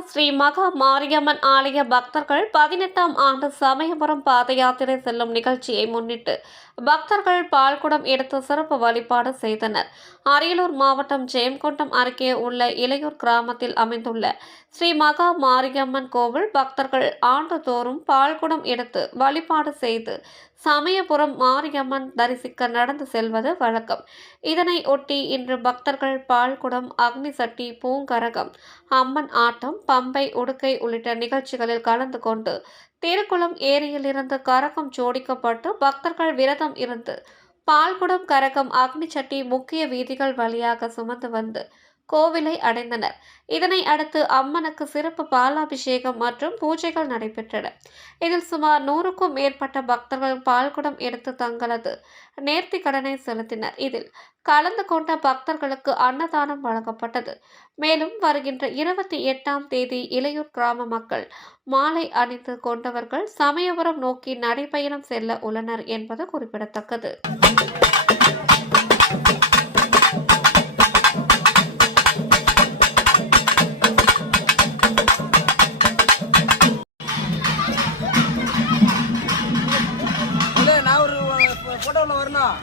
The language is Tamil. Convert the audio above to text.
அரியலூர் ஸ்ரீ மகா மாரியம்மன் ஆலய பக்தர்கள் 18ஆம் ஆண்டு சமயபுரம் பாத யாத்திரை செல்லும் நிகழ்ச்சியை முன்னிட்டு பக்தர்கள் பால்குடம் எடுத்து சிறப்பு வழிபாடு செய்தனர். அரியலூர் மாவட்டம் ஜெயங்கொண்டம் அருகே உள்ள இளையூர் கிராமத்தில் அமைந்துள்ள ஸ்ரீ மகா மாரியம்மன் கோவில் பக்தர்கள் ஆண்டுதோறும் பால்குடம் எடுத்து வழிபாடு செய்து சமயபுரம் மாரியம்மன் தரிசிக்க நடந்து செல்வது வழக்கம். இதனை ஒட்டி இன்று பக்தர்கள் பால்குடம், அக்னி சட்டி, பூங்கரகம், அம்மன் ஆட்டம், பம்பை, உடுக்கை உள்ளிட்ட நிகழ்ச்சிகளில் கலந்து கொண்டு திருக்குளம் ஏரியிலிருந்து கரகம் ஜோடிக்கப்பட்டு பக்தர்கள் விரதம் இருந்து பால்குடம், கரகம், அக்னி சட்டி முக்கிய வீதிகள் வழியாக சுமந்து வந்து கோவிலை அடைந்தனர். இதனை அடுத்து அம்மனுக்கு சிறப்பு பாலாபிஷேகம் மற்றும் பூஜைகள் நடைபெற்றன. இதில் சுமார் 100க்கும் மேற்பட்ட பக்தர்கள் பால்குடம் எடுத்து தங்களது நேர்த்தி கடனை செலுத்தினர். இதில் கலந்து கொண்ட பக்தர்களுக்கு அன்னதானம் வழங்கப்பட்டது. மேலும் வருகின்ற 28ஆம் தேதி இளையூர் கிராம மக்கள் மாலை அணிந்து கொண்டவர்கள் சமயபுரம் நோக்கி நடைபயணம் செல்ல உள்ளனர் என்பது குறிப்பிடத்தக்கது. நான் ஒரு போட்டோ ஒன்று வரணும்.